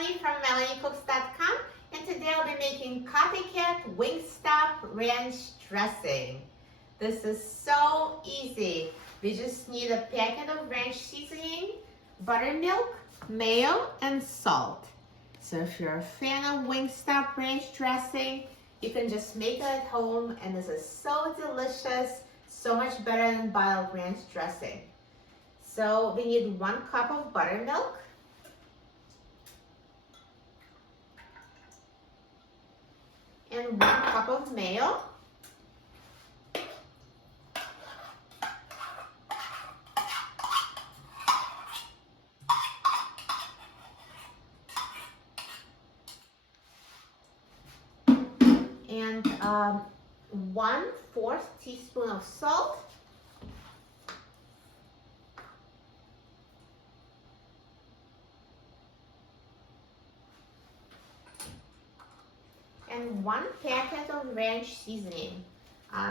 Melanie from MelanieCooks.com, and today I'll be making Copycat Wingstop Ranch Dressing. This is so easy. We just need a packet of ranch seasoning, buttermilk, mayo, and salt. So if you're a fan of Wingstop Ranch Dressing, you can just make it at home, and this is so delicious, so much better than bottled ranch dressing. So we need 1 cup of buttermilk, and 1 cup of mayo, and 1/4 teaspoon of salt, and 1 packet of ranch seasoning.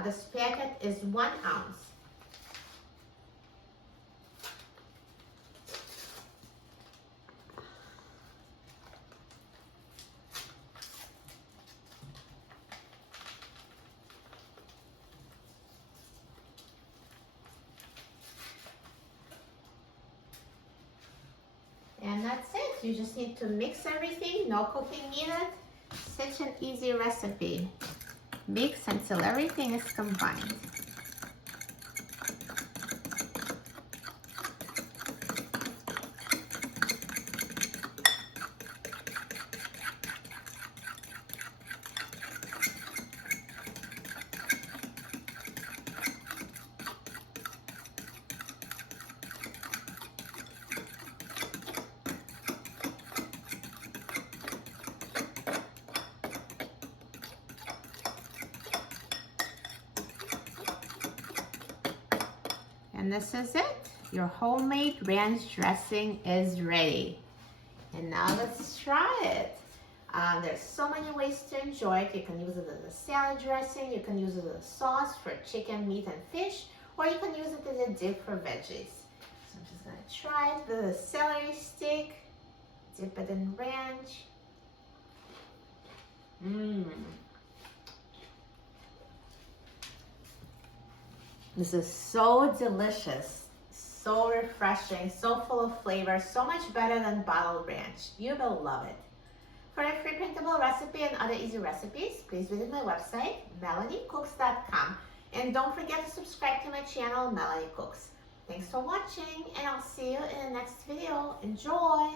This packet is 1 ounce. And that's it. You just need to mix everything, no cooking needed. Such an easy recipe. Mix until everything is combined. And this is it. Your homemade ranch dressing is ready. And now let's try it. There's so many ways to enjoy it. You can use it as a salad dressing, you can use it as a sauce for chicken, meat, and fish, or you can use it as a dip for veggies. So I'm just gonna try it with a celery stick, dip it in ranch. This is so delicious, so refreshing, so full of flavor, so much better than bottled ranch. You will love it. For a free printable recipe and other easy recipes, please visit my website, MelanieCooks.com. And don't forget to subscribe to my channel, Melanie Cooks. Thanks for watching, and I'll see you in the next video. Enjoy!